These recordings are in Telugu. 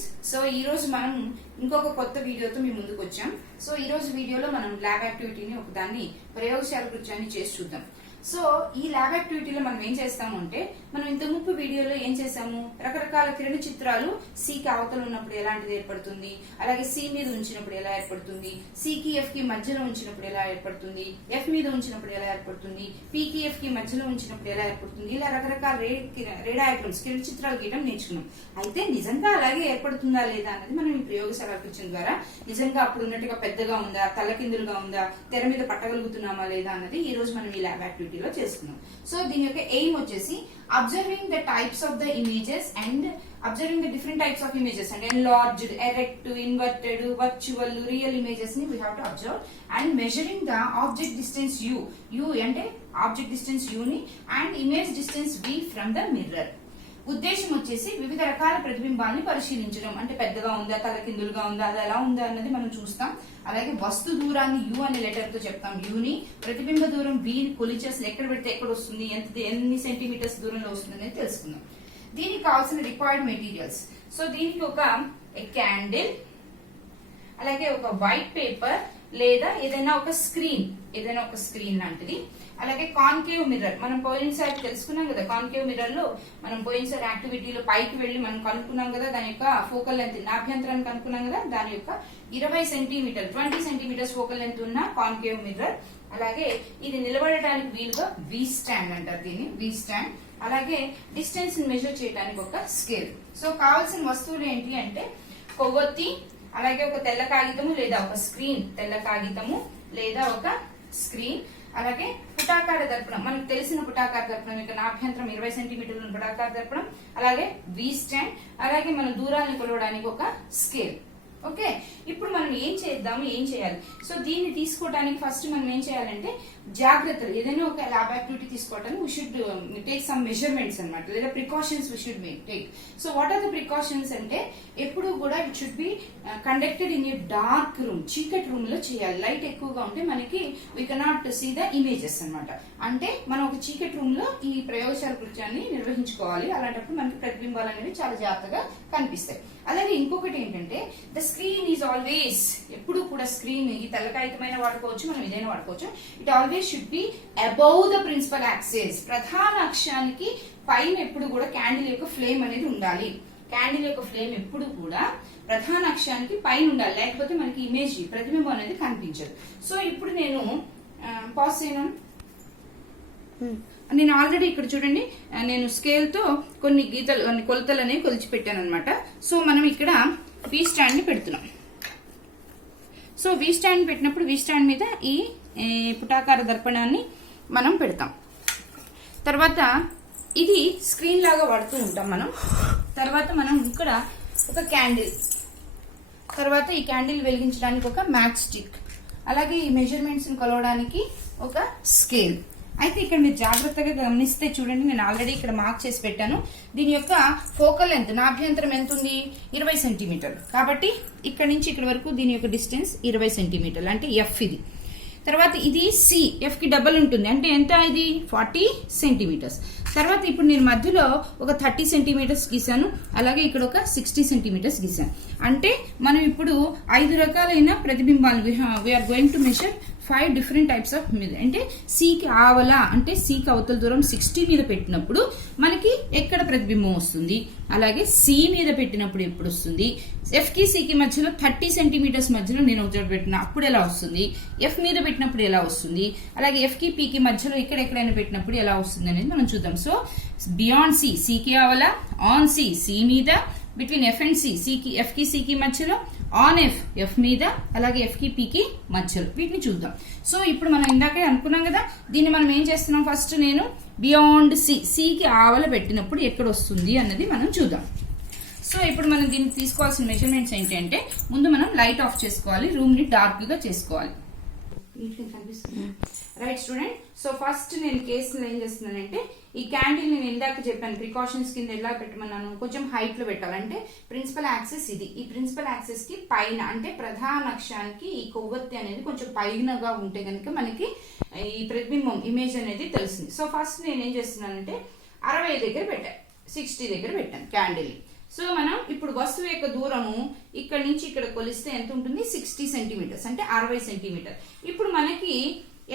ఫ్రెండ్స్. సో ఈ రోజు మనం ఇంకొక కొత్త వీడియోతో మీ ముందుకు వచ్చాం. సో ఈ రోజు వీడియోలో మనం ల్యాబ్ యాక్టివిటీని ఒకదాన్ని ప్రయోగశాల కృత్యాన్ని చేసి చూద్దాం. సో ఈ ల్యాబ్ యాక్టివిటీలో మనం ఏం చేస్తాము అంటే, మనం ఇంత ముప్పు వీడియోలో ఏం చేసాము, రకరకాల కిరణ చిత్రాలు సికి అవతల ఉన్నప్పుడు ఎలాంటిది ఏర్పడుతుంది, అలాగే సి మీద ఉంచినప్పుడు ఎలా ఏర్పడుతుంది, సికి ఎఫ్ కి మధ్యలో ఉంచినప్పుడు ఎలా ఏర్పడుతుంది, ఎఫ్ మీద ఉంచినప్పుడు ఎలా ఏర్పడుతుంది, పికి ఎఫ్ కి మధ్యలో ఉంచినప్పుడు ఎలా ఏర్పడుతుంది, ఇలా రకరకాల రేడాయాగ్రమ్స్ కిరణ చిత్రాలు గీయడం నేర్చుకున్నాం. అయితే నిజంగా అలాగే ఏర్పడుతుందా లేదా అన్నది మనం ఈ ప్రయోగశాల కృత్యం ద్వారా నిజంగా అప్పుడు ఉన్నట్టుగా పెద్దగా ఉందా, తలకిందులుగా ఉందా, తెర మీద పట్టగలుగుతున్నామా లేదా అన్నది ఈ రోజు మనం ఈ ల్యాబ్ యాక్టివిటీ లో చేసుకున్నాం. సో దీని యొక్క ఎయిమ్ వచ్చేసి observing the types of the images and observing the different types of images and enlarged, erect, inverted, virtual, real images ని we have to observe and measuring the object distance u అంటే ఆబ్జెక్ట్ డిస్టెన్స్ యూ ని and image distance v from the mirror. ఉద్దేశం వచ్చేసి వివిధ రకాల ప్రతిబింబాన్ని పరిశీలించడం, అంటే పెద్దగా ఉందా, తలకిందులుగా ఉందా, అది ఎలా ఉందా అన్నది మనం చూస్తాం. అలాగే వస్తు దూరాన్ని యు అనే లెటర్ తో చెప్తాం, యూని. ప్రతిబింబ దూరం v కొలిచేసి ఎక్కడ పెడితే ఎక్కడ వస్తుంది, ఎన్ని సెంటీమీటర్స్ దూరంలో వస్తుంది అనేది తెలుసుకుందాం. దీనికి కావాల్సిన రిక్వైర్డ్ మెటీరియల్స్. సో దీనికి ఒక క్యాండిల్, అలాగే ఒక వైట్ పేపర్ లేదా ఏదైనా ఒక స్క్రీన్ లాంటిది, అలాగే కాన్కేవ్ మిర్రర్. మనం పోయినసారి తెలుసుకున్నాం కదా, కాన్కేవ్ మిర్రర్ లో మనం పోయినసారి యాక్టివిటీలో పైకి వెళ్లి మనం కనుక్కున్నాం కదా, దాని యొక్క ఫోకల్ లెంత్ నాభ్యంతరాన్ని కనుక్కున్నాం కదా, దాని యొక్క 20 సెంటీమీటర్స్ ఫోకల్ లెంత్ ఉన్న కాన్కేవ్ మిర్రర్. అలాగే ఇది నిలబడటానికి వీలుగా వి స్టాండ్ అంటారు, దీన్ని వి స్టాండ్. అలాగే డిస్టెన్స్ మెజర్ చేయడానికి ఒక స్కేల్. సో కావాల్సిన వస్తువులు ఏంటి అంటే కొవ్వొత్తి, అలాగే ఒక తెల్ల కాగితము లేదా ఒక స్క్రీన్, తెల్ల కాగితము లేదా ఒక స్క్రీన్, అలాగే పుటాకార దర్పణం, మనకు తెలిసిన పుటాకార దర్పణం, ఇక నాభ్యంతరం 20 సెంటీమీటర్ల పుటాకార దర్పణం, అలాగే వి స్టాండ్, అలాగే మన దూరాన్ని కొలవడానికి ఒక స్కేల్. ఓకే, ఇప్పుడు మనం ఏం చేయాలి. సో దీన్ని తీసుకోవడానికి ఫస్ట్ మనం ఏం చేయాలంటే జాగ్రత్తలు, ఏదైనా ఒక ల్యాబ్ యాక్టివిటీ తీసుకోవడానికి we should take some measurements అన్నమాట, లేదా precautions we should take. So what are the precautions అంటే, ఎప్పుడు కూడా it should be conducted in a dark room, చీకటి రూమ్ లో చేయాలి. లైట్ ఎక్కువగా ఉంటే మనకి we cannot see the images అన్నమాట. అంటే మనం ఒక చీకటి రూమ్ లో ఈ ప్రయోగశాల కృత్యాన్ని నిర్వహించుకోవాలి. అలాంటప్పుడు మనకి ప్రతిబింబాలు అనేవి చాలా జాగ్రత్తగా కనిపిస్తాయి. అలాగే ఇంకొకటి ఏంటంటే, ద స్క్రీన్ ఈజ్ ఆల్వేస్, ఎప్పుడు కూడా స్క్రీన్, ఈ తెల్లకాగితమైన వాడుకోవచ్చు, మనం ఇదైనా వాడుకోవచ్చు, it always should be above the principal axis. ప్రధాన అక్షానికి పైన ఎప్పుడు కూడా క్యాండిల్ యొక్క ఫ్లేమ్ అనేది ఉండాలి. క్యాండిల్ యొక్క ఫ్లేమ్ ఎప్పుడు కూడా ప్రధాన అక్షానికి పైన ఉండాలి, లేకపోతే మనకి ఇమేజ్ ప్రతిబింబం అనేది కనిపించదు. సో ఇప్పుడు నేను పాజ్ చేయను. నేను ఆల్రెడీ ఇక్కడ చూడండి, నేను స్కేల్ తో కొన్ని కొలతలు అనేవి కొలిచి పెట్టాను అనమాట. సో మనం ఇక్కడ వి స్టాండ్ ని పెడుతున్నాం. సో వి స్టాండ్ పెట్టినప్పుడు వి స్టాండ్ మీద ఈ పుటాకార దర్పణాన్ని మనం పెడతాం. తర్వాత ఇది స్క్రీన్ లాగా వాడుతూ ఉంటాం మనం. తర్వాత మనం ఇక్కడ ఒక క్యాండిల్, తర్వాత ఈ క్యాండిల్ వెలిగించడానికి ఒక మ్యాచ్ స్టిక్, అలాగే ఈ మెజర్మెంట్స్ ని కొలవడానికి ఒక స్కేల్. అయితే ఇక్కడ మీరు జాగ్రత్తగా గమనిస్తే చూడండి, నేను ఆల్రెడీ ఇక్కడ మార్క్ చేసి పెట్టాను. దీని యొక్క ఫోకల్ లెంత్, నాభ్యంతరం ఎంత ఉంది, 20 సెంటీమీటర్లు. కాబట్టి ఇక్కడ నుంచి ఇక్కడ వరకు దీని యొక్క డిస్టెన్స్ 20 సెంటీమీటర్లు, అంటే ఎఫ్ ఇది. తర్వాత ఇది సి, ఎఫ్ కి డబల్ ఉంటుంది, అంటే ఎంత, ఇది 40 సెంటీమీటర్స్. తర్వాత ఇప్పుడు నేను మధ్యలో ఒక 30 సెంటీమీటర్స్ గీసాను, అలాగే ఇక్కడ ఒక 60 సెంటీమీటర్స్ గీసాను. అంటే మనం ఇప్పుడు 5 రకాలైన ప్రతిబింబాలు, we are going to measure 5 different types of మీద. అంటే సికి ఆవల, అంటే సికి అవతల దూరం 60 మీద పెట్టినప్పుడు మనకి ఎక్కడ ప్రతిబింబం వస్తుంది, అలాగే సి మీద పెట్టినప్పుడు ఎప్పుడు వస్తుంది, ఎఫ్ కి సికి మధ్యలో 30 సెంటీమీటర్స్ మధ్యలో నేను ఒక చోట పెట్టిన అప్పుడు ఎలా వస్తుంది, ఎఫ్ మీద పెట్టినప్పుడు ఎలా వస్తుంది, అలాగే ఎఫ్ కి పికి మధ్యలో ఎక్కడెక్కడైనా పెట్టినప్పుడు ఎలా వస్తుంది అనేది మనం చూద్దాం. సో బియాండ్ సి, సికి ఆవల, ఆన్ సి, సి మీద, బిట్వీన్ ఎఫ్ అండ్ సి, సికి ఎఫ్ కి సికి మధ్యలో, ఆన్ ఎఫ్, ఎఫ్ మీద, అలాగే ఎఫ్ కి పికి మధ్యలో, వీటిని చూద్దాం. సో ఇప్పుడు మనం ఇందాకే అనుకున్నాం కదా, దీన్ని మనం ఏం చేస్తున్నాం, ఫస్ట్ నేను బియాండ్ సి, సికి ఆవల పెట్టినప్పుడు ఎక్కడ వస్తుంది అన్నది మనం చూద్దాం. సో ఇప్పుడు మనం దీన్ని తీసుకోవాల్సిన మెజర్మెంట్స్ ఏంటంటే, ముందు మనం లైట్ ఆఫ్ చేసుకోవాలి, రూమ్ ని డార్క్ గా చేసుకోవాలి. Right student. సో ఫస్ట్ నేను కేసులో ఏం చేస్తున్నానంటే, ఈ క్యాండిల్ నేను ఇందాక చెప్పాను ప్రికాషన్స్ కింద ఎలా పెట్టమన్నాను, కొంచెం హైట్ లో పెట్టాలంటే ప్రిన్సిపల్ యాక్సిస్ ఇది, ఈ ప్రిన్సిపల్ యాక్సిస్ కి పైన, అంటే ప్రధాన అక్షానికి ఈ కొవ్వొత్తి అనేది కొంచెం పైనగా ఉంటే కనుక మనకి ఈ ప్రతిబింబం ఇమేజ్ అనేది తెలుస్తుంది. సో ఫస్ట్ నేను ఏం చేస్తున్నానంటే 60 దగ్గర పెట్టాను, 60 దగ్గర పెట్టాను క్యాండిల్. సో మనం ఇప్పుడు వస్తువు యొక్క దూరము ఇక్కడ నుంచి ఇక్కడ కొలిస్తే ఎంత ఉంటుంది 60 సెంటీమీటర్స్ అంటే 60 సెంటీమీటర్. ఇప్పుడు మనకి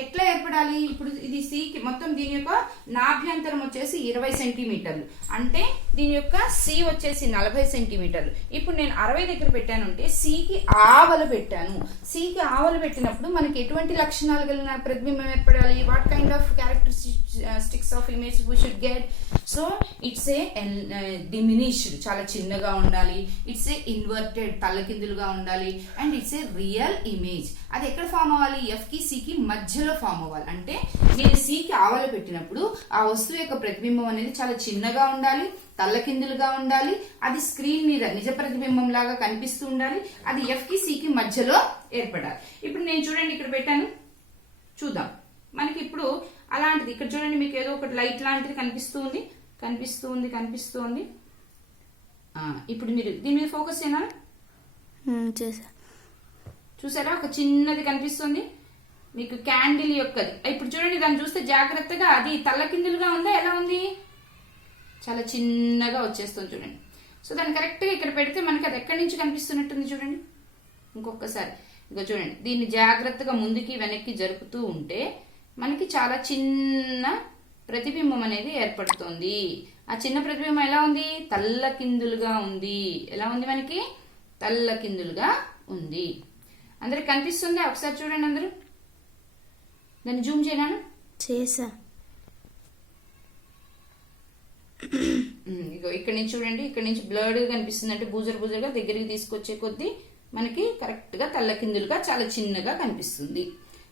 ఎట్లా ఏర్పడాలి, ఇప్పుడు ఇది సికి మొత్తం దీని యొక్క నాభ్యంతరం వచ్చేసి 20 సెంటీమీటర్లు అంటే దీని యొక్క సి వచ్చేసి 40 సెంటీమీటర్లు. ఇప్పుడు నేను 60 దగ్గర పెట్టానంటే సికి ఆవలు పెట్టాను. సికి ఆవలు పెట్టినప్పుడు మనకి ఎటువంటి లక్షణాలు కలిగిన ప్రతిబింబం ఏర్పడాలి, what kind of characteristics of image we should get. So it's a diminished చాలా చిన్నగా ఉండాలి, ఇట్స్ ఏ ఇన్వర్టెడ్ తల్లకిందులుగా ఉండాలి, and it's a real image. అది ఎక్కడ ఫామ్ అవ్వాలి, ఎఫ్ కి సి కి మధ్యలో ఫామ్ అవ్వాలి. అంటే నేను సి కి ఆవలు పెట్టినప్పుడు ఆ వస్తువు యొక్క ప్రతిబింబం అనేది చాలా చిన్నగా ఉండాలి, తల్లకిందులుగా ఉండాలి, అది స్క్రీన్ మీద నిజ ప్రతిబింబం లాగా కనిపిస్తూ ఉండాలి, అది ఎఫ్ కి సి కి మధ్యలో ఏర్పడాలి. ఇప్పుడు నేను చూడండి ఇక్కడ పెట్టాను, చూద్దాం. మనకి ఇప్పుడు అలాంటిది ఇక్కడ చూడండి, మీకు ఏదో ఒకటి లైట్ లాంటిది కనిపిస్తుంది. ఇప్పుడు మీరు దీని మీద ఫోకస్ చేయనా, చూసారా ఒక చిన్నది కనిపిస్తుంది మీకు క్యాండిల్ యొక్కది. ఇప్పుడు చూడండి దాన్ని చూస్తే జాగ్రత్తగా అది తల్లకిందులుగా ఉందా, ఎలా ఉంది, చాలా చిన్నగా వచ్చేస్తుంది చూడండి. సో దాన్ని కరెక్ట్గా ఇక్కడ పెడితే మనకి అది ఎక్కడి నుంచి కనిపిస్తున్నట్టుంది చూడండి. ఇంకొకసారి ఇక చూడండి, దీన్ని జాగ్రత్తగా ముందుకి వెనక్కి జరుపుతూ ఉంటే మనకి చాలా చిన్న ప్రతిబింబం అనేది ఏర్పడుతుంది. ఆ చిన్న ప్రతిబింబం ఎలా ఉంది, తల్లకిందులుగా ఉంది. ఎలా ఉంది, మనకి తల్లకిందులుగా ఉంది. అందరికి కనిపిస్తుందా, ఒకసారి చూడండి అందరూ. దాన్ని జూమ్ చేయనాను చేసా. ఇగో ఇక్కడ నుంచి చూడండి, ఇక్కడ నుంచి బ్లడ్ కనిపిస్తుంది అంటే బూజరుగా దగ్గరికి తీసుకొచ్చే కొద్దీ మనకి కరెక్ట్ గా తల్లకిందులుగా చాలా చిన్నగా కనిపిస్తుంది.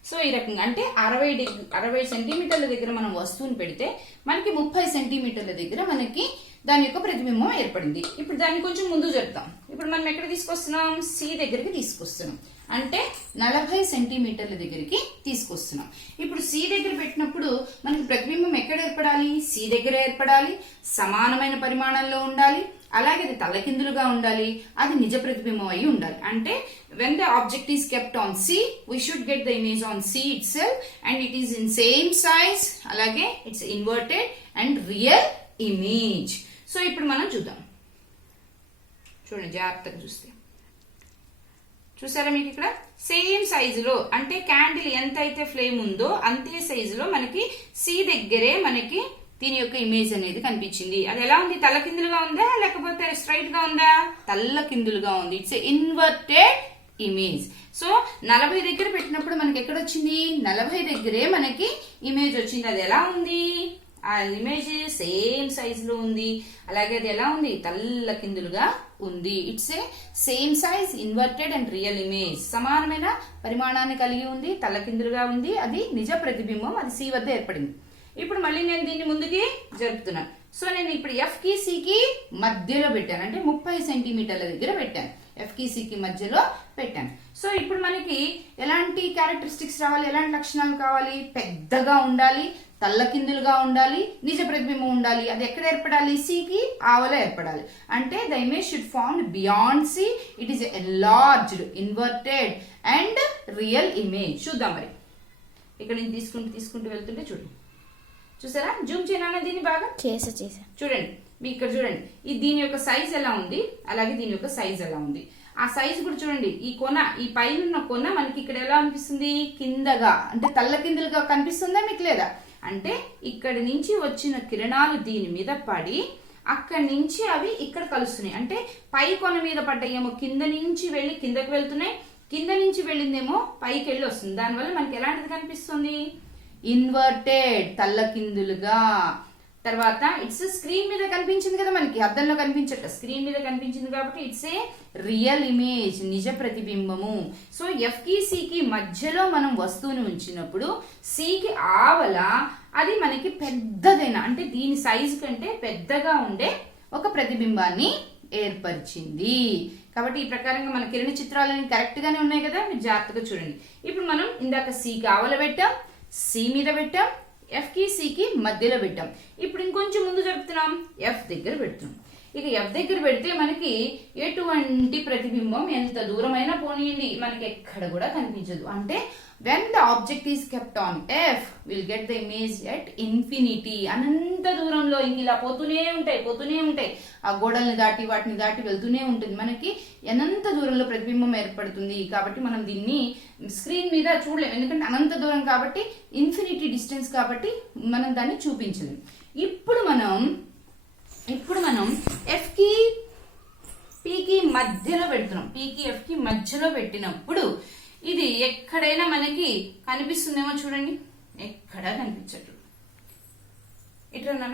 సో ఈ రకంగా అంటే 60 సెంటీమీటర్ల దగ్గర మనం వస్తువుని పెడితే మనకి 30 సెంటీమీటర్ల దగ్గర మనకి దాని యొక్క ప్రతిబింబం ఏర్పడింది. ఇప్పుడు దాన్ని కొంచెం ముందు జరుపుతాం. ఇప్పుడు మనం ఎక్కడ తీసుకొస్తున్నాం, సి దగ్గరికి తీసుకొస్తున్నాం. అంటే 40 సెంటీమీటర్ల దగ్గరికి తీసుకొస్తున్నాం. ఇప్పుడు సి దగ్గర పెట్టినప్పుడు మనకి ప్రతిబింబం ఎక్కడ ఏర్పడాలి, సి దగ్గర ఏర్పడాలి, సమానమైన పరిమాణంలో ఉండాలి, అలాగే అది తలకిందులుగా ఉండాలి, అది నిజ ప్రతిబింబం అయి ఉండాలి. అంటే when the object is kept on C, we should get the image on C itself and it is in same size, అలాగే it's inverted and real image. So ఇప్పుడు మనం చూద్దాం. చూడండి జాగ్రత్తగా చూస్తే, చూసారా మీకు ఇక్కడ సేమ్ సైజులో అంటే క్యాండిల్ ఎంత అయితే ఫ్లేమ్ ఉందో అంతే సైజులో మనకి సి దగ్గరే మనకి దీని యొక్క ఇమేజ్ అనేది కనిపించింది. అది ఎలా ఉంది, తల్లకిందులుగా ఉందా లేకపోతే స్ట్రైట్ గా ఉందా, తల్లకిందులుగా ఉంది. It's inverted image. సో 40 దగ్గర పెట్టినప్పుడు మనకి ఎక్కడ వచ్చింది, 40 దగ్గరే మనకి ఇమేజ్ వచ్చింది. అది ఎలా ఉంది, ఆ ఇమేజ్ సేమ్ సైజ్ లో ఉంది, అలాగే అది ఎలా ఉంది, తల్లకిందులుగా ఉంది. It's a same size inverted and real image. సమానమైన పరిమాణాన్ని కలిగి ఉంది, తల్లకిందులుగా ఉంది, అది నిజ ప్రతిబింబం, అది సి వద్ద ఏర్పడింది. ఇప్పుడు మళ్ళీ నేను దీన్ని ముందుకి జరుపుతున్నాను. సో నేను ఇప్పుడు ఎఫ్ కి సి కి మధ్యలో పెట్టాను, అంటే 30 సెంటీమీటర్ల దగ్గర పెట్టాను, ఎఫ్ కి సి కి మధ్యలో పెట్టాను. సో ఇప్పుడు మనకి ఎలాంటి క్యారెక్టరిస్టిక్స్ రావాలి, ఎలాంటి లక్షణాలు కావాలి, పెద్దగా ఉండాలి, తల్లకిందులుగా ఉండాలి, నిజ ప్రతిబింబం ఉండాలి. అది ఎక్కడ ఏర్పడాలి, సి కి ఆవల ఏర్పడాలి. అంటే the image should form beyond C, it is enlarged, inverted and real image. చూద్దాం మరి, ఇక్కడ నుంచి తీసుకుంటూ వెళ్తుంటే చూడండి, చూసారా, జూమ్ చేయనా దీన్ని బాగా, చేసా చూడండి. మీకు ఇక్కడ చూడండి, ఈ దీని యొక్క సైజ్ ఎలా ఉంది, అలాగే దీని యొక్క సైజ్ ఎలా ఉంది. ఆ సైజ్ కూడా చూడండి, ఈ కొన, ఈ పైన కొన మనకి ఇక్కడ ఎలా అనిపిస్తుంది, కిందగా అంటే తల్లకిందులుగా కనిపిస్తుందా మీకు, లేదా అంటే ఇక్కడి నుంచి వచ్చిన కిరణాలు దీని మీద పడి అక్కడి నుంచి అవి ఇక్కడ కలుస్తున్నాయి. అంటే పై కొన మీద పడ్డాయేమో కింద నుంచి వెళ్ళి కిందకి వెళ్తున్నాయి, కింద నుంచి వెళ్ళిందేమో పైకి వెళ్ళి వస్తుంది. దానివల్ల మనకి ఎలాంటిది కనిపిస్తుంది, ఇన్వర్టెడ్, తల్లకిందులుగా. తర్వాత ఇట్స్ స్క్రీన్ మీద కనిపించింది కదా మనకి, అద్దంలో కనిపించట, స్క్రీన్ మీద కనిపించింది కాబట్టి ఇట్స్ ఏ రియల్ ఇమేజ్, నిజ ప్రతిబింబము. సో ఎఫ్ కి సి కి మధ్యలో మనం వస్తువుని ఉంచినప్పుడు సి కి ఆవల అది మనకి పెద్దదైన అంటే దీని సైజు కంటే పెద్దగా ఉండే ఒక ప్రతిబింబాన్ని ఏర్పరిచింది. కాబట్టి ఈ ప్రకారంగా మన కిరణ చిత్రాలని కరెక్ట్ గానే ఉన్నాయి కదా, మీరు జాగ్రత్తగా చూడండి. ఇప్పుడు మనం ఇందాక సి కి ఆవల పెట్టాం, సి మీద పెట్టాం, ఎఫ్ కి సి కి మధ్యలో పెట్టాం. ఇప్పుడు ఇంకొంచెం ముందు జరుపుతున్నాం, ఎఫ్ దగ్గర పెడుతున్నాం. ఇక ఎఫ్ దగ్గర పెడితే మనకి ఎటువంటి ప్రతిబింబం ఎంత దూరమైనా పోనీయండి మనకి ఎక్కడ కూడా కనిపించదు. అంటే when the object is kept on f we'll get the image at infinity. అనంత దూరంలో ఇలా పోతూనే ఉంటాయి ఆ గోడల్ని దాటి వాటిని దాటి వెళ్తూనే ఉంటుంది, మనకి అనంత దూరంలో ప్రతిబింబం ఏర్పడుతుంది. కాబట్టి మనం దీన్ని స్క్రీన్ మీద చూడలేము, ఎందుకంటే అనంత దూరం కాబట్టి, ఇన్ఫినిటీ డిస్టెన్స్ కాబట్టి మనం దాన్ని చూపించలేము. ఇప్పుడు మనం f కి p కి మధ్యలో పెడుతున్నాం. p కి f కి మధ్యలో పెట్టినప్పుడు ఇది ఎక్కడైనా మనకి కనిపిస్తుందేమో చూడండి, ఎక్కడా కనిపించట్లేదు. ఇట్లా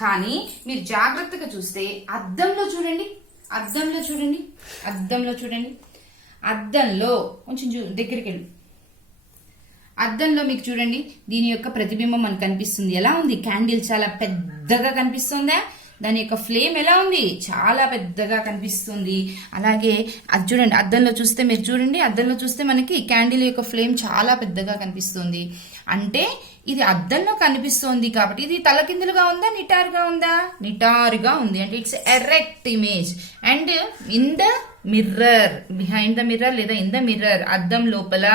కానీ మీరు జాగ్రత్తగా చూస్తే అద్దంలో చూడండి, అద్దంలో కొంచెం దగ్గరికి వెళ్ళి అద్దంలో మీకు చూడండి దీని యొక్క ప్రతిబింబం మనకు కనిపిస్తుంది. ఎలా ఉంది? క్యాండిల్ చాలా పెద్దగా కనిపిస్తుందా? దాని యొక్క ఫ్లేమ్ ఎలా ఉంది? చాలా పెద్దగా కనిపిస్తుంది. అలాగే అది చూడండి, అద్దంలో చూస్తే మీరు చూడండి, అద్దంలో చూస్తే మనకి క్యాండిల్ యొక్క ఫ్లేమ్ చాలా పెద్దగా కనిపిస్తుంది. అంటే ఇది అద్దంలో కనిపిస్తోంది కాబట్టి ఇది తలకిందులుగా ఉందా, నిటారుగా ఉందా? నిటారుగా ఉంది. అంటే it's erect image. And in the mirror, behind the mirror లేదా ఇన్ ద మిర్రర్, అద్దం లోపల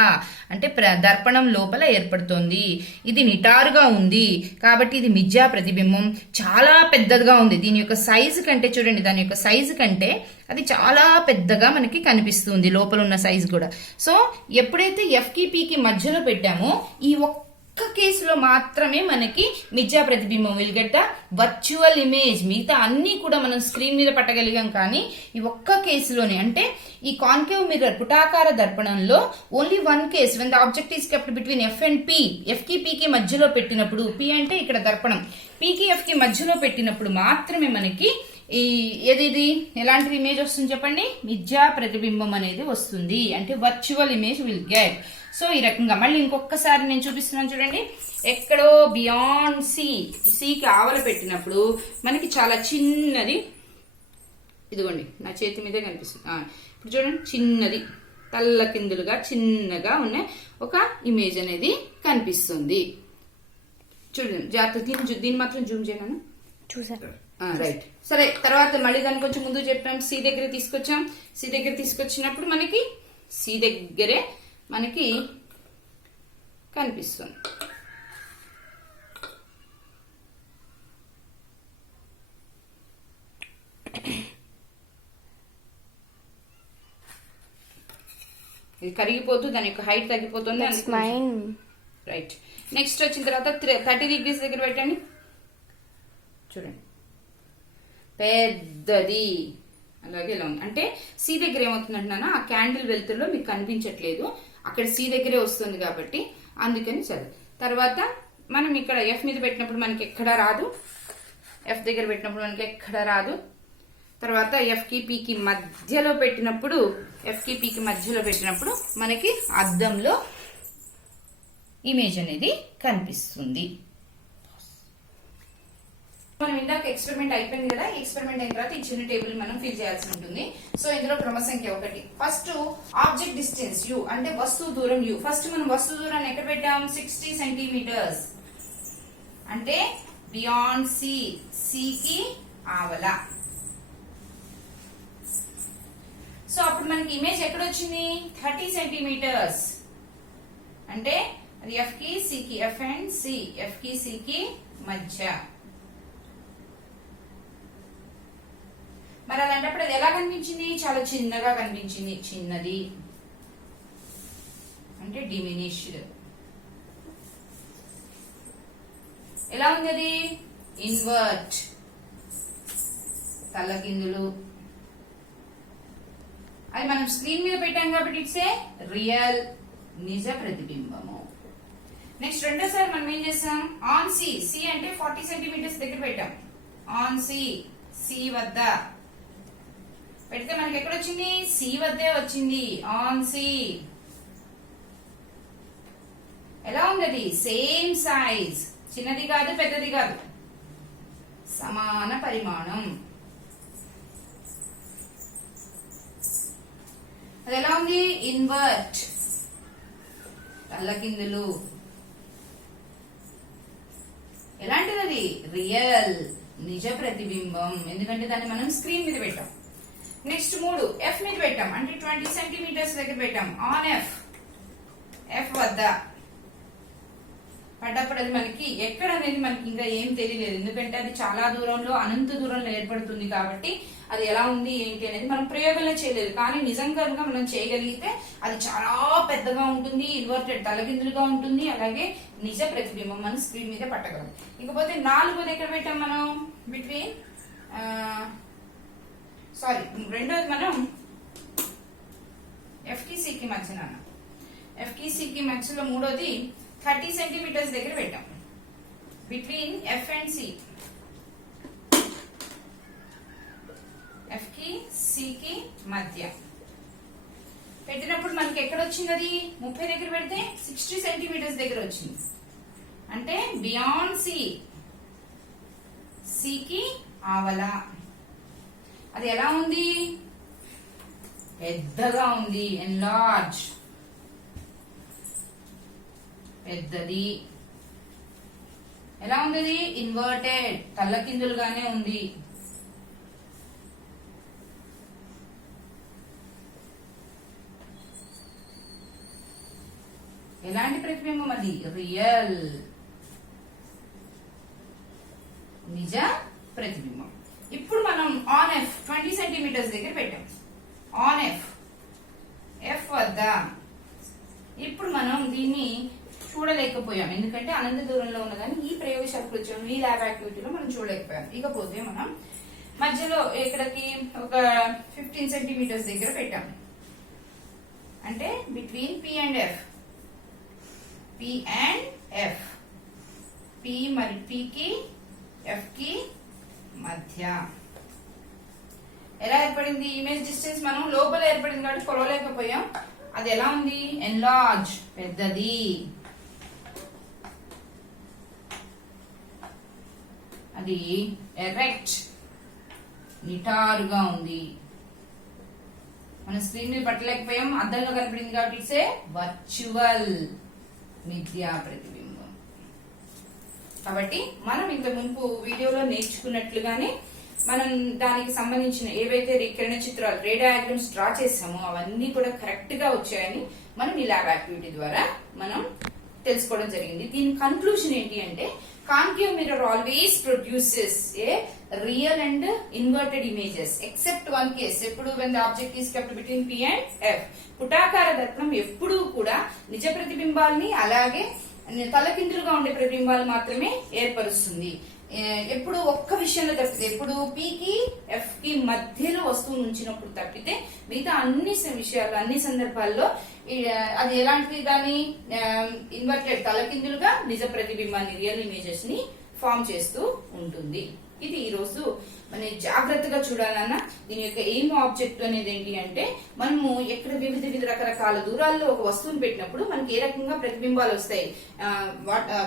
అంటే దర్పణం లోపల ఏర్పడుతోంది. ఇది నిటారుగా ఉంది కాబట్టి ఇది మిథ్యా ప్రతిబింబం. చాలా పెద్దదిగా ఉంది. దీని యొక్క సైజు కంటే చూడండి, దాని యొక్క సైజు కంటే అది చాలా పెద్దగా మనకి కనిపిస్తుంది, లోపల ఉన్న సైజు కూడా. సో ఎప్పుడైతే ఎఫ్ కి పి కి మధ్యలో పెట్టామో ఈ ఒక్క కేసులో మాత్రమే మనకి మిథ్యా ప్రతిబింబం, will get the virtual image. మిగతా అన్ని కూడా మనం స్క్రీన్ మీద పట్టగలిగాం, కానీ ఈ ఒక్క కేసులోనే, అంటే ఈ కాన్కేవ్ మిర్రర్ పుటాకార దర్పణంలో only one case when the object is kept between F and P, F కి పి కి మధ్యలో పెట్టినప్పుడు, పి అంటే ఇక్కడ దర్పణం, పి కి ఎఫ్ కి మధ్యలో పెట్టినప్పుడు మాత్రమే మనకి ఏది ఎలాంటి ఇమేజ్ వస్తుంది చెప్పండి? మిథ్యా ప్రతిబింబం అనేది వస్తుంది, అంటే virtual image will get. So ఈ రకంగా మళ్ళీ ఇంకొకసారి నేను చూపిస్తున్నాను చూడండి. ఎక్కడో బియాండ్ సికి ఆవల పెట్టినప్పుడు మనకి చాలా చిన్నది, ఇదిగోండి నా చేతి మీదే కనిపిస్తుంది. ఇప్పుడు చూడండి, చిన్నది తల్లకిందులుగా చిన్నగా ఉన్న ఒక ఇమేజ్ అనేది కనిపిస్తుంది. చూడండి జాగ్రత్త, దీన్ని మాత్రం జూమ్ చేయను. చూసాను. రైట్, సరే. తర్వాత మళ్ళీ దాని కొంచెం ముందు చెప్పాం, సి దగ్గర తీసుకొచ్చాం. సి దగ్గర తీసుకొచ్చినప్పుడు మనకి సి దగ్గరే మనకి కనిపిస్తుంది. ఇది కరిగిపోతూ దాని యొక్క హైట్ తగ్గిపోతుంది. రైట్, నెక్స్ట్ వచ్చిన తర్వాత 30 degrees దగ్గర పెట్టండి. చూడండి పెద్దది, అలాగే ఇలా ఉంది. అంటే సి దగ్గర ఏమవుతుంది అంటున్నానా, ఆ క్యాండిల్ వెలుతురులో మీకు కనిపించట్లేదు, అక్కడ సి దగ్గరే వస్తుంది కాబట్టి అందుకని సరే. తర్వాత మనం ఇక్కడ ఎఫ్ మీద పెట్టినప్పుడు మనకి ఎక్కడా రాదు, ఎఫ్ దగ్గర పెట్టినప్పుడు మనకి ఎక్కడా రాదు. తర్వాత ఎఫ్ కి పి కి మధ్యలో పెట్టినప్పుడు, మనకి అద్దంలో ఇమేజ్ అనేది కనిపిస్తుంది. మనం ఇందాక ఎక్స్పెరిమెంట్ అయిపోయింది కదా, ఎక్స్పెరిమెంట్ అయిన తర్వాత ఈ చిన్న టేబుల్ మనం ఫిల్ చేయాల్సి ఉంటుంది. సో ఇందులో క్రమ సంఖ్య 1. ఫస్ట్ ఆబ్జెక్ట్ డిస్టెన్స్ యు, అంటే వస్తువు దూరం యు. ఫస్ట్ మనం వస్తువు దూరాన్ని ఎక్కడ పెట్టాం? 60 సెంటీమీటర్స్, అంటే బియాండ్ సి కి ఆవల. సో అప్పుడు మనకి ఇమేజ్ ఎక్కడ వచ్చింది? 30 సెంటీమీటర్స్, అంటే అది ఎఫ్ కి సి కి, ఎఫ్ అండ్ సి, ఎఫ్ కి సి కి మధ్య. మరి అలాంటప్పుడు అది ఎలా కనిపించింది? చాలా చిన్నగా కనిపించింది. చిన్నది అంటే డిమినిష్డ్. ఎలా ఉంది అది? ఇన్వర్ట్, తల్లకిందులు. అది మనం స్క్రీన్ మీద పెట్టాం కాబట్టి ఇట్స్ ఏ రియల్, నిజ ప్రతిబింబము. నెక్స్ట్ రెండోసారి మనం ఏం చేసాం? ఆన్ సి అంటే 40 సెంటీమీటర్స్ దగ్గర పెట్టాం. ఆన్ సి వద్ద పెడితే మనకి ఎక్కడ వచ్చింది? సి వద్దే వచ్చింది. On C. ఎలా ఉంది అది? సేమ్ సైజ్, చిన్నది కాదు పెద్దది కాదు, సమాన పరిమాణం. అది ఎలా ఉంది? ఇన్వర్ట్, తల్లకిందులు. ఎలాంటిది అది? రియల్, నిజ ప్రతిబింబం, ఎందుకంటే దాన్ని మనం స్క్రీన్ మీద పెట్టాం. నెక్స్ట్ 3 ఎఫ్ మీద పెట్టాం, అంటే 20 సెంటీమీటర్స్ దగ్గర పెట్టాం. ఆన్ ఎఫ్ ఎఫ్ వద్ద పడ్డప్పుడు అది మనకి ఎక్కడ అనేది మనకి ఇంకా ఏం తెలియలేదు, ఎందుకంటే అది చాలా దూరంలో అనంత దూరంలో ఏర్పడుతుంది కాబట్టి అది ఎలా ఉంది ఏంటి అనేది మనం ప్రయోగంలో చేయలేదు. కానీ నిజంగా మనం చేయగలిగితే అది చాలా పెద్దగా ఉంటుంది, ఇన్వర్టెడ్ తలకిందులుగా ఉంటుంది, అలాగే నిజ ప్రతిబింబం మనం స్క్రీన్ మీద పట్టగలం. ఇకపోతే 4వది ఎక్కడ పెట్టాం మనం, బిట్వీన్ రెండోది మనం ఎఫ్ కి సి కి మధ్యన, ఎఫ్ కి సి కి మధ్యలో 3వది 30 సెంటీమీటర్స్ దగ్గర పెట్టాం. Between F and C, F కి సి కి మధ్య పెట్టినప్పుడు మనకి ఎక్కడ వచ్చింది, అది 30 దగ్గర పెడితే 60 సెంటీమీటర్స్ దగ్గర వచ్చింది. అంటే బియాండ్ సి, సి కి ఆవల అది ఎలా ఉంది, పెద్దగా ఉంది, ఎన్లార్జ్, పెద్దది. ఎలా ఉంది, ఇన్వర్టెడ్ తల్లకిందులుగానే ఉంది. ఎలాంటి ప్రతిబింబం అది, రియల్ నిజ ప్రతిబింబం. ఇప్పుడు మనం ఆన్ ఎఫ్ 20 సెంటీమీటర్స్ దగ్గర పెట్టాం. ఆన్ ఎఫ్, ఎఫ్ వద్ద ఇప్పుడు మనం దీన్ని చూడలేకపోయాం, ఎందుకంటే అనంత దూరంలో ఉన్నదని ఈ ప్రయోగశాలకు వచ్చాము, ఈ ల్యాబ్ యాక్టివిటీలో మనం చూడలేకపోయాం. ఇకపోతే మనం మధ్యలో ఇక్కడికి ఒక 15 సెంటీమీటర్స్ దగ్గర పెట్టాం. అంటే between P and F, P and F, P మరి పి కి ఎఫ్ కి మధ్య ఎలా ఏర్పడింది, ఇమేజ్ డిస్టెన్స్ మనం లోపల ఏర్పడింది కాబట్టి కొలవలేకపోయాం. అది ఎలా ఉంది, ఎన్లార్జ్, పెద్దది. అది ఎరెక్ట్, నిటారుగా ఉంది. మన స్క్రీన్ మీద పట్టలేకపోయాం, అద్దంలో కనపడింది కాబట్టి ఇట్స్ ఏ వర్చువల్, మిథ్యా ప్రతిబింబం. కాబట్టి మనం ఇంత మునుపు వీడియోలో నేర్చుకున్నట్లుగానే మనం దానికి సంబంధించిన ఏవైతే కిరణ చిత్రాలు, రే డయాగ్రామ్స్ డ్రా చేసామో అవన్నీ కూడా కరెక్ట్ గా వచ్చాయని మనం ఈ ల్యాబ్ యాక్టివిటీ ద్వారా మనం తెలుసుకోవడం జరిగింది. దీని కన్క్లూజన్ ఏంటి అంటే, concave mirror always produces a real and inverted images except one case, ఎప్పుడు when the object is kept between P and F. పుటాకార దర్పణం ఎప్పుడూ కూడా నిజ ప్రతిబింబాల్ని అలాగే తలకిందులుగా ఉండే ప్రతిబింబాలు మాత్రమే ఏర్పరుస్తుంది. ఎప్పుడు ఒక్క విషయంలో తప్పితే, ఎప్పుడు పి కి ఎఫ్ కి మధ్యలో వస్తువును ఉంచినప్పుడు తప్పితే మిగతా అన్ని విషయాలు అన్ని సందర్భాల్లో అది ఎలాంటి దాన్ని ఇన్వర్టెడ్ తలకిందులుగా నిజ ప్రతిబింబాన్ని, రియల్ ఇమేజెస్ ని ఫామ్ చేస్తూ ఉంటుంది. ఇది ఈ రోజు మనం జాగ్రత్తగా చూడాలన్నా దీని యొక్క ఎయిమ్ ఆబ్జెక్ట్ అనేది ఏంటి అంటే, మనము ఎక్కడ వివిధ రకరకాల దూరాల్లో ఒక వస్తువును పెట్టినప్పుడు మనకి ఏ రకంగా ప్రతిబింబాలు వస్తాయి,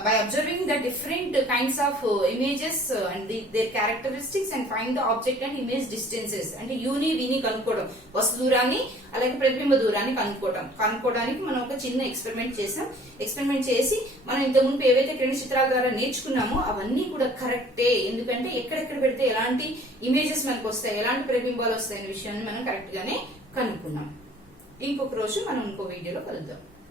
by observing the different kinds of images and their characteristics and find the object and image distances. అంటే యూని విని కనుక్కోవడం, వస్తు దూరాన్ని అలాగే ప్రతిబింబ దూరాన్ని కనుక్కోవడానికి మనం ఒక చిన్న ఎక్స్పెరిమెంట్ చేసాం. ఎక్స్పెరిమెంట్ చేసి మనం ఇంత ముందు ఏవైతే కిరణ చిత్రాల ద్వారా నేర్చుకున్నామో అవన్నీ కూడా కరెక్టే, ఎందుకంటే ఎక్కడెక్కడ పెడితే ఎలాంటి ఇమేజెస్ మనకు వస్తాయి, ఎలాంటి ప్రతిబింబాలు వస్తాయి అనే విషయాన్ని మనం కరెక్ట్ గానే కనుక్కున్నాం. ఇంకొక రోజు మనం ఇంకో వీడియోలో కలుద్దాం.